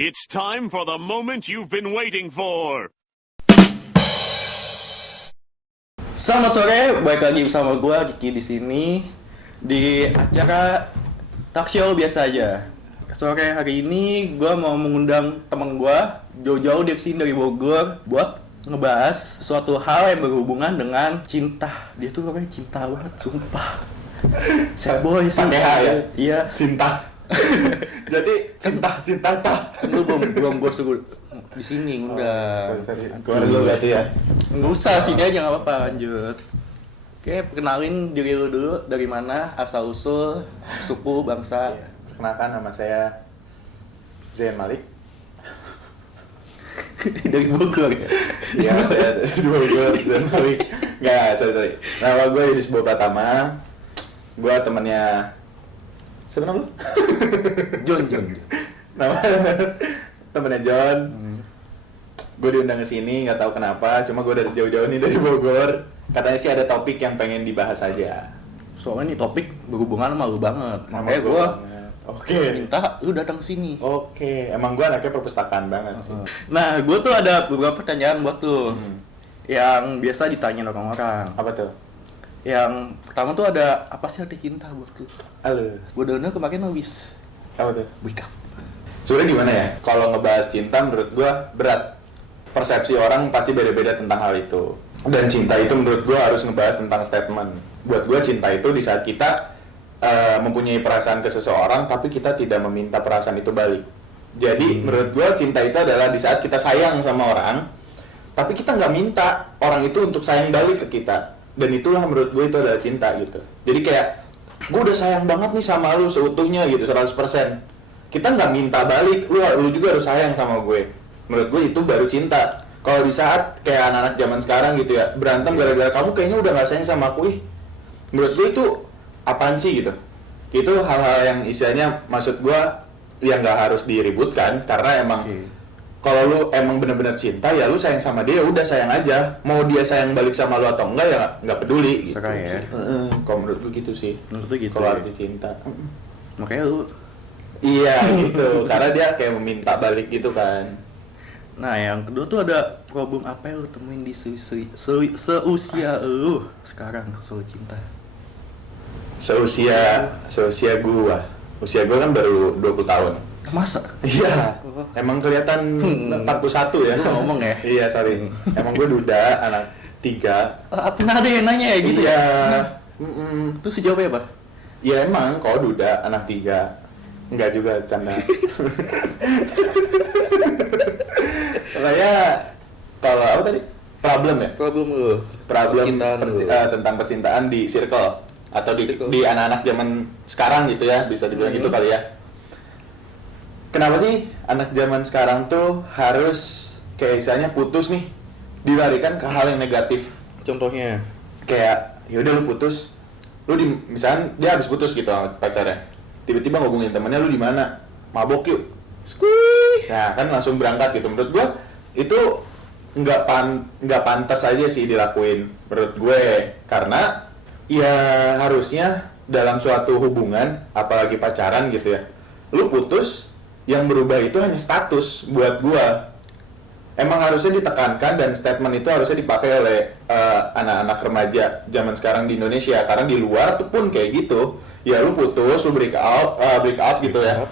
It's time for the moment you've been waiting for. Selamat sore, balik lagi bersama gue Kiki di sini di acara talk show biasa aja. Sore hari ini gue mau mengundang teman gue jauh-jauh dari sini dari Bogor buat ngebahas suatu hal yang berhubungan dengan cinta. Dia tuh orangnya cinta banget, sumpah. Sad boy sih. Pakai H ya? Iya. Cinta. Jadi cinta tak. Lu belum gue suruh di sini ngundang. Sorry. Keluar dulu berarti ya. Nggak usah, sini aja nggak apa-apa, lanjut. Oke, kenalin diri lu dulu, dari mana, asal-usul, suku, bangsa. Perkenalkan, nama saya Zain Malik. Dari Bogor ya? Iya, saya dari Bogor, Zain Malik. Nggak, sorry. Nama gue Yudis Bowo Pratama. Gue temannya... Siapa nama lu? John. Nama temennya John. Gue diundang ke sini, nggak tahu kenapa. Cuma gue dari jauh-jauh nih dari Bogor. Katanya sih ada topik yang pengen dibahas aja. Soalnya nih topik berhubungan sama lu banget. Makanya gue minta lu datang ke sini. Oke, emang gue anaknya perpustakaan banget sih. Nah, gue tuh ada beberapa pertanyaan buat lu. Yang biasa ditanyain orang-orang. Apa tuh? Yang pertama tuh ada, apa sih arti cinta buat lu? Halo. Gue udah kemarin habis Apa tuh? break up. Sebenarnya gimana ya? Kalau ngebahas cinta menurut gue berat. Persepsi orang pasti beda-beda tentang hal itu. Dan cinta itu menurut gue harus ngebahas tentang statement. Buat gue cinta itu di saat kita mempunyai perasaan ke seseorang tapi kita tidak meminta perasaan itu balik. Jadi menurut gue cinta itu adalah di saat kita sayang sama orang tapi kita nggak minta orang itu untuk sayang balik ke kita. Dan itulah menurut gue itu adalah cinta gitu. Jadi kayak gue udah sayang banget nih sama lu seutuhnya gitu 100%. Kita nggak minta balik, lu juga harus sayang sama gue. Menurut gue itu baru cinta. Kalau di saat kayak anak-anak zaman sekarang gitu ya, berantem gara-gara kamu kayaknya udah nggak sayang sama aku, menurut gue itu apaan sih gitu. Itu hal-hal yang istilahnya maksud gue yang nggak harus diributkan karena emang kalau lu emang benar-benar cinta ya lu sayang sama dia, udah sayang aja. Mau dia sayang balik sama lu atau enggak ya nggak peduli gitu. Sekarang ya. Kalau menurut gue gitu sih. Menurut lu gitu. Kalau Ya? arti cinta. Makanya lu. Iya gitu, karena dia kayak meminta balik gitu kan. Nah, yang kedua tuh ada problem apa yang lu temuin di seusia lu sekarang soal cinta? Seusia gua. Usia gua kan baru 20 tahun. Masa? Iya. Emang kelihatan 41 ya. Lu ngomong ya? Iya, sorry. Emang gua duda, anak 3. Pernah ada yang nanya ya gitu Iya. ya? Terus jawabnya apa? Ya emang kau duda, anak 3. Enggak juga, canda. Makanya kalau apa tadi? Problem ya? Problem lu. Percintaan lu. Tentang percintaan di circle atau di anak-anak zaman sekarang gitu ya, bisa dibilang gitu kali ya. Kenapa sih anak zaman sekarang tuh harus kayak istilahnya putus nih, dilarikan ke hal yang negatif? Contohnya? Kayak yaudah lu putus, misalkan dia habis putus gitu sama pacarnya, tiba-tiba ngomongin temennya, lu di mana? Mabok yuk. Skuy. Nah kan langsung berangkat gitu. Menurut gua itu nggak pantas aja sih dilakuin menurut gue, karena ya harusnya dalam suatu hubungan apalagi pacaran gitu ya, lu putus yang berubah itu hanya status. Buat gua emang harusnya ditekankan dan statement itu harusnya dipakai oleh anak-anak remaja zaman sekarang di Indonesia, karena di luar tuh pun kayak gitu ya, lu putus, lu break up gitu ya,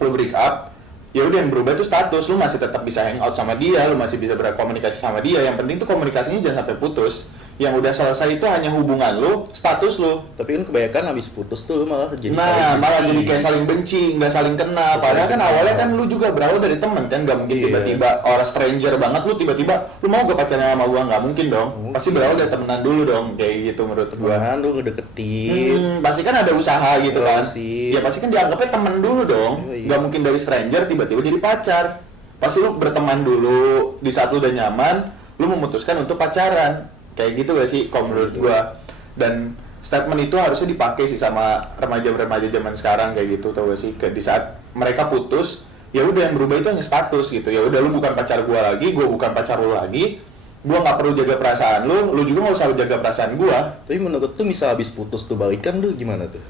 lu break up ya udah yang berubah itu status. Lu masih tetap bisa hangout sama dia, lu masih bisa berkomunikasi sama dia, yang penting tuh komunikasinya jangan sampai putus. Yang udah selesai itu hanya hubungan lu, status lu. Tapi kan kebanyakan habis putus tuh malah jadi jadi kayak saling benci, nggak saling kenal. Padahal kan awalnya kan lu juga berawal dari temen kan, nggak mungkin tiba-tiba orang stranger banget lu tiba-tiba lu mau gak pacaran sama gua, nggak mungkin dong. Pasti berawal dari temenan dulu dong, kayak gitu menurut gua. Temenan lu ngedeketin. Pasti kan ada usaha gitu kan. Relasi. Ya pasti kan dianggapnya temen dulu dong. Iya. Nggak mungkin dari stranger tiba-tiba jadi pacar. Pasti lu berteman dulu, di saat lu udah nyaman, lu memutuskan untuk pacaran. Kayak gitu gak sih kalau menurut gua. Dan statement itu harusnya dipakai sih sama remaja-remaja zaman sekarang kayak gitu, tau gak sih? Di saat mereka putus, ya udah yang berubah itu hanya status gitu. Ya udah lu bukan pacar gua lagi, gua bukan pacar lu lagi. Gua nggak perlu jaga perasaan lu juga nggak usah jaga perasaan gua. Tapi menurut tuh misal habis putus tuh balikan tuh gimana tuh?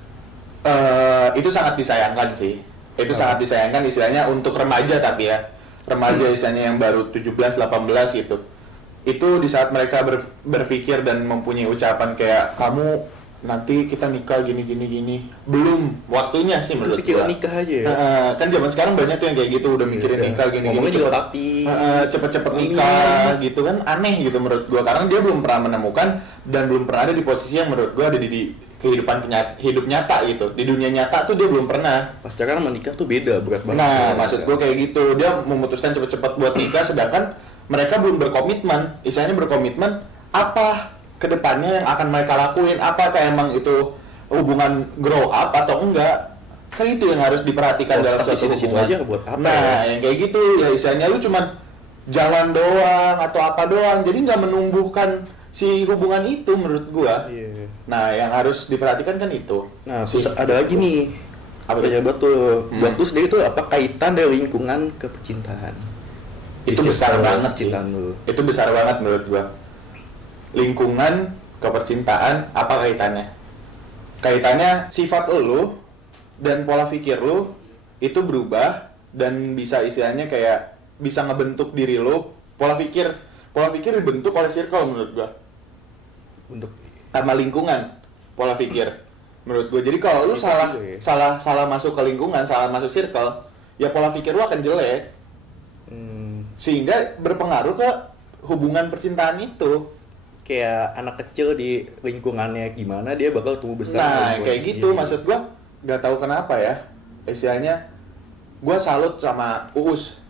Itu sangat disayangkan sih. Itu sangat disayangkan istilahnya untuk remaja, tapi ya remaja istilahnya yang baru 17-18 gitu. Itu di saat mereka berpikir dan mempunyai ucapan kayak kamu nanti kita nikah gini, belum waktunya sih menurut Pikiran gua. nikah aja ya. Kan zaman sekarang banyak tuh yang kayak gitu, udah mikirin Iya. nikah gini, Ngomongnya juga cepet, tapi. cepet-cepet Amin. nikah gitu kan, aneh gitu menurut gua, karena dia belum pernah menemukan dan belum pernah ada di posisi yang menurut gua ada di kehidupan hidup nyata gitu, di dunia nyata tuh dia belum pernah. Pacaran sama nikah tuh beda, berat banget. Nah, maksud gue kayak gitu, dia memutuskan cepet-cepet buat nikah, sedangkan mereka belum berkomitmen. Istilahnya berkomitmen apa kedepannya yang akan mereka lakuin, apakah emang itu hubungan grow up atau enggak. Kan itu yang harus diperhatikan dalam tapi suatu situ-situ hubungan. aja buat apa Nah, yang kayak gitu ya istilahnya lu cuman jalan doang atau apa doang, jadi nggak menumbuhkan si hubungan itu menurut gua. Iya. Nah, yang harus diperhatikan kan itu. Nah, terus ada lagi nih. Apa Apa tuh? ya tuh? Hmm. Buat tuh sendiri tuh apa kaitan dari lingkungan ke percintaan? Itu Di besar circle banget sih. percintaan lu. Itu besar banget menurut gua. Lingkungan ke percintaan apa kaitannya? Kaitannya sifat lu dan pola pikir lu itu berubah dan bisa istilahnya kayak bisa ngebentuk diri lu. Pola pikir dibentuk oleh circle menurut gua. Untuk Sama lingkungan, pola pikir menurut gua. Jadi kalau lu Itu salah juga ya. salah masuk ke lingkungan, salah masuk circle, ya pola pikir lu akan jelek. Sehingga berpengaruh ke hubungan percintaan itu. kayak anak kecil di lingkungannya gimana dia bakal tumbuh besar. Nah, lingkungan kayak gitu sendiri. maksud gua, nggak tahu kenapa ya. Istilahnya gua salut sama Uus.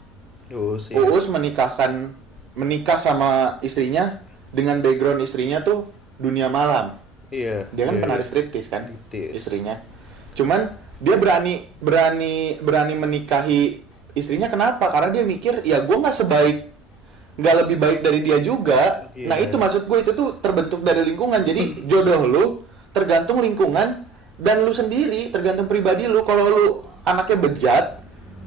Terus, ya. Uus menikah sama istrinya dengan background istrinya tuh dunia malam. Iya. Dia kan iya, penari iya. striptis kan, Striptease. istrinya. Cuman dia berani menikahi istrinya, kenapa? Karena dia mikir ya gua nggak lebih baik dari dia juga. Iya. Nah itu maksud gue, itu tuh terbentuk dari lingkungan. Jadi jodoh lu tergantung lingkungan dan lu sendiri, tergantung pribadi lu. Kalau lu anaknya bejat,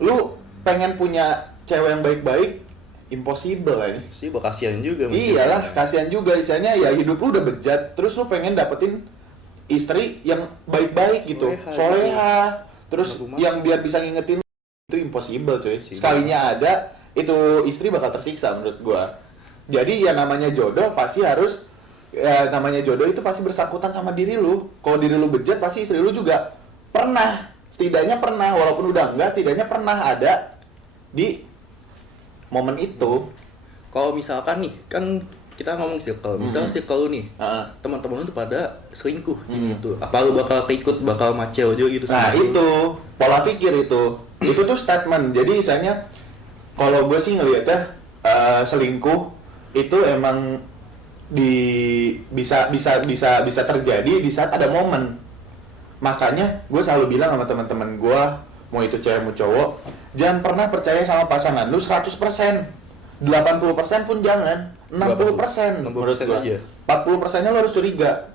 lu pengen punya cewek yang baik-baik, impossible ini. Sih bakal kasihan juga. Iyalah, kasihan juga istilahnya ya, hidup lu udah bejat, terus lu pengen dapetin istri yang baik-baik gitu, Soleha, soleha, terus Anak rumah. yang biar bisa ngingetin, itu impossible cuy. Impossible. Sekalinya ada, itu istri bakal tersiksa menurut gua. Jadi ya namanya jodoh pasti harus, ya namanya jodoh itu pasti bersangkutan sama diri lu. Kalau diri lu bejat, pasti istri lu juga pernah, setidaknya pernah, walaupun udah enggak, setidaknya pernah ada di momen itu. Kalau misalkan nih, kan kita ngomong circle. Misalnya circle lu nih, Heeh. teman-teman lu tuh pada selingkuh gitu. Apa lu bakal keikut, bakal macel juga gitu Nah sama lu? itu pola pikir itu tuh statement. Jadi misalnya kalau gue sih ngelihatnya selingkuh itu emang bisa terjadi di saat ada momen. Makanya gue selalu bilang sama teman-teman gue, mau itu cewek mau cowok, jangan pernah percaya sama pasangan lu 100%. 80% pun jangan, 60% menurut 60% gua. aja. 40%-nya lu harus curiga.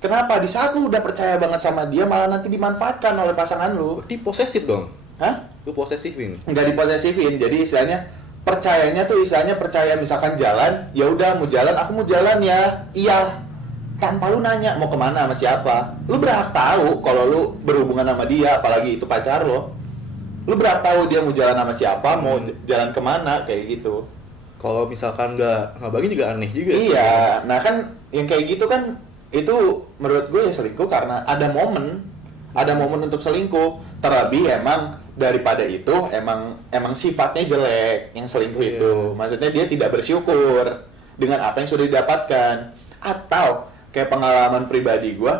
Kenapa? Di saat lu udah percaya banget sama dia, malah nanti dimanfaatkan oleh pasangan lu. Berarti posesif dong. Hah? Lu posesifin. Nggak diposesifin. Jadi istilahnya percayanya tuh istilahnya percaya misalkan jalan, ya udah mau jalan, aku mau jalan ya. Iya. Tanpa lu nanya mau kemana sama siapa. Lu berhak tahu kalau lu berhubungan sama dia, apalagi itu pacar lo. Lu berhak tahu dia mau jalan sama siapa, mau jalan kemana, kayak gitu. Kalau misalkan nggak ngabarin juga aneh juga. Iya, nah kan yang kayak gitu kan itu menurut gue ya selingkuh karena ada momen untuk selingkuh. Terlebih emang daripada itu emang sifatnya jelek yang selingkuh Iya. itu. Maksudnya dia tidak bersyukur dengan apa yang sudah didapatkan. Atau kayak pengalaman pribadi gue,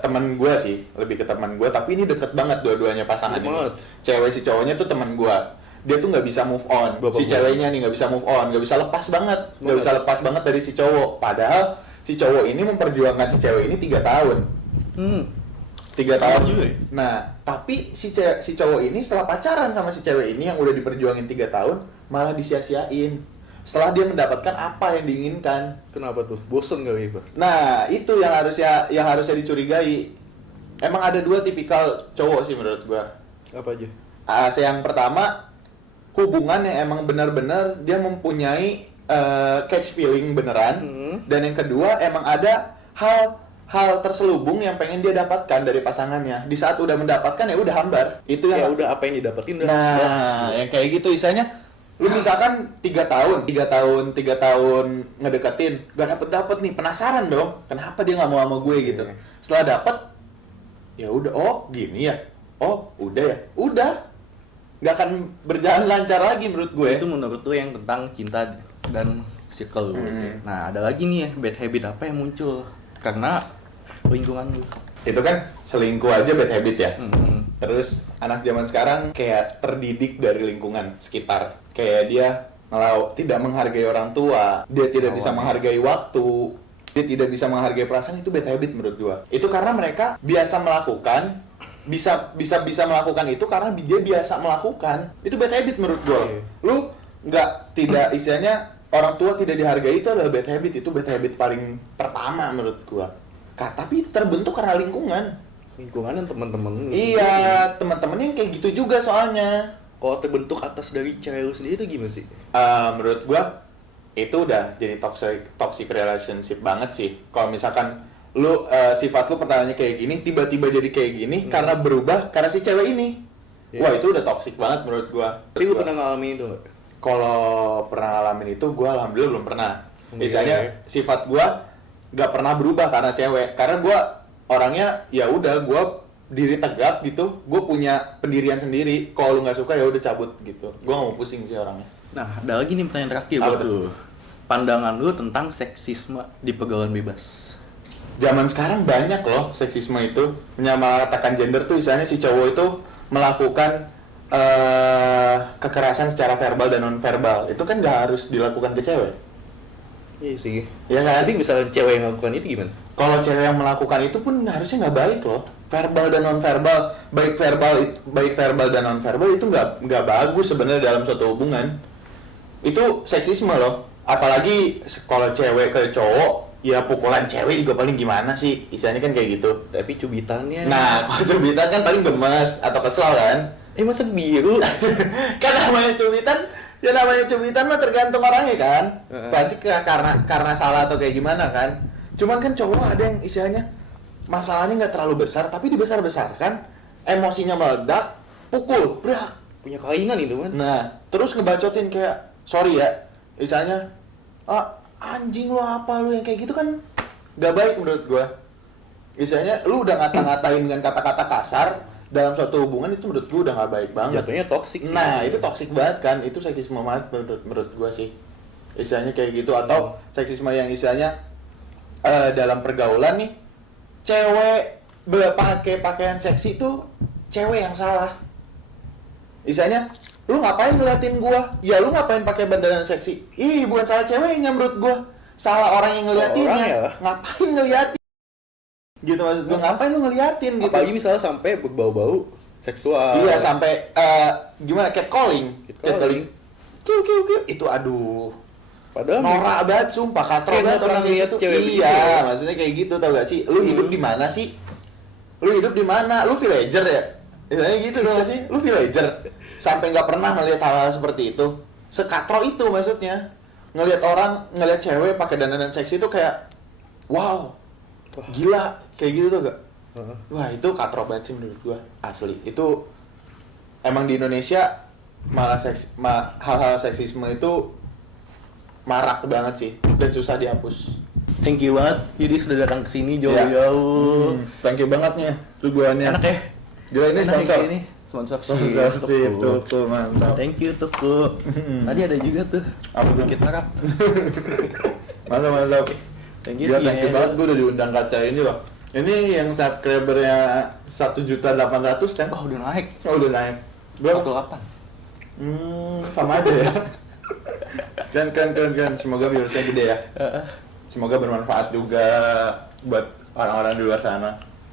temen gue sih, lebih ke temen gue, tapi ini deket banget dua-duanya pasangan Deket ini. banget. Cewek si cowoknya tuh temen gue. Dia tuh nggak bisa move on. Bapak Si gua. ceweknya nih nggak bisa move on, nggak bisa lepas banget, nggak Banget. bisa lepas banget dari si cowok. Padahal si cowok ini memperjuangkan si cewek ini 3 tahun. 3 tahun juga ya? Nah, tapi si cowok ini setelah pacaran sama si cewek ini yang udah diperjuangin 3 tahun, malah disia-siain. Setelah dia mendapatkan apa yang diinginkan. Kenapa tuh? Bosen kali ya, Pak? Nah, itu yang harusnya dicurigai. Emang ada 2 tipikal cowok sih menurut gua. Apa aja? Yang pertama, hubungan yang emang benar-benar dia mempunyai catch feeling beneran. Dan yang kedua, emang ada hal hal terselubung yang pengen dia dapatkan dari pasangannya. Di saat udah mendapatkan ya udah hambar. Itu Ya yang udah, apa yang didapetin udah. nah, yang kayak gitu istilahnya lu misalkan 3 tahun ngedeketin, gak dapet nih, penasaran dong, kenapa dia nggak mau sama gue gitu. Setelah dapet, ya udah, oh gini ya, oh udah, nggak akan berjalan lancar lagi menurut gue. Itu menurut lu yang tentang cinta dan circle. Nah, ada lagi nih ya, bad habit apa yang muncul karena lingkungan lu. Itu kan selingkuh aja bad habit ya. Hmm. Terus anak zaman sekarang kayak terdidik dari lingkungan sekitar. Kayak dia tidak menghargai orang tua, dia tidak bisa menghargai waktu, dia tidak bisa menghargai perasaan, itu bad habit menurut gua. Itu karena mereka biasa melakukan, bisa melakukan itu karena dia biasa melakukan. Itu bad habit menurut gua. Lu tidak istilahnya orang tua tidak dihargai, itu adalah bad habit. Itu bad habit paling pertama menurut gua. Tapi itu terbentuk karena lingkungan Dan teman-teman. iya, teman-teman yang kayak gitu juga soalnya. Kalau terbentuk atas dari cewek lu sendiri itu gimana sih? Menurut gua itu udah jadi toxic relationship banget sih. Kalau misalkan lu sifat lu pertamanya kayak gini, tiba-tiba jadi kayak gini karena berubah karena si cewek ini. Wah, itu udah toxic banget menurut gua. Tapi lu pernah ngalamin itu nggak? Kalau pernah ngalamin itu, gua alhamdulillah belum pernah. Misalnya sifat gua gak pernah berubah karena cewek, karena gue orangnya ya udah, gue diri tegak gitu, gue punya pendirian sendiri. Kalau lu nggak suka ya udah cabut gitu, gue nggak mau pusing sih orangnya. Nah, ada lagi nih pertanyaan terakhir buat lu. Pandangan lu tentang seksisme di pergaulan bebas. Zaman sekarang banyak loh seksisme itu, menyamaratakan gender tuh, istilahnya si cowok itu melakukan kekerasan secara verbal dan non verbal. Itu kan nggak harus dilakukan ke cewek. Iya sih. Ya kan? Tapi misalnya cewek yang melakukan itu gimana? Kalau cewek yang melakukan itu pun harusnya nggak baik loh. Verbal dan non verbal, baik verbal dan non verbal itu nggak bagus sebenarnya dalam suatu hubungan. Itu seksisme loh. Apalagi kalau cewek ke cowok, ya pukulan cewek juga paling gimana sih? Istilahnya kan kayak gitu. Tapi cubitannya. Nah, kalau cubitan kan paling gemes atau kesel kan? Masa biru? Kan namanya cubitan mah tergantung orangnya kan. Pasti karena salah atau kayak gimana kan. Cuman kan cowok ada yang istilahnya masalahnya nggak terlalu besar tapi dibesar-besarkan, emosinya meledak, pukul, brak. Punya kelainan itu kan. Nah, terus ngebacotin kayak sorry ya, misalnya anjing lo apa lo, yang kayak gitu kan nggak baik menurut gua. Istilahnya lu udah ngata-ngatain dengan kata-kata kasar dalam suatu hubungan, itu menurut gue udah nggak baik banget. Jatuhnya toksik sih. Nah, itu toksik banget kan, itu seksisme banget menurut gue sih. Istilahnya kayak gitu, atau seksisme yang istilahnya dalam pergaulan nih, cewek pakai pakaian seksi tuh cewek yang salah. Istilahnya, lu ngapain ngeliatin gua? Ya lu ngapain pakai bandana seksi? Ih, bukan salah ceweknya menurut gua, salah orang yang ngeliatinnya. Ya? Ngapain ngeliatin? Gitu maksud gue, ngapain lu ngeliatin gitu. Apalagi misalnya sampai berbau-bau seksual. Iya, sampai gimana, catcalling. Kiu itu aduh. Padahal norak banget sumpah, katro banget orang kayak gitu. Iya, maksudnya kayak gitu, tau gak sih? Lu hidup di mana sih? Lu hidup di mana? Lu villager ya? Istilahnya gitu tau gak sih? Lu villager. Sampai nggak pernah ngelihat hal-hal seperti itu. Sekatro itu maksudnya. Ngelihat cewek pakai dandanan seksi itu kayak wow. Gila, kayak gitu tuh gak? Wah, itu katro banget sih menurut gua, asli. Itu emang di Indonesia malah hal-hal seksisme itu marak banget sih dan susah dihapus. Thank you banget, jadi sudah datang ke sini jauh-jauh. Thank you banget nih tujuannya. Enak ya? Gila, ini sponsor. Ini sponsor Sponsorship tuh, mantap. Thank you Tuku. Tadi ada juga tuh. Apa tuh? Dikit harap. Mantap. Thank you Gila, sih. thank you banget, gue udah diundang kaca ini loh. Ini yang subscribernya 1.800.000 kan? Oh, udah naik. Oh, udah naik. Berapa? 48. Sama aja ya. Keren. Semoga viewersnya gede ya. Semoga bermanfaat juga buat orang-orang di luar sana.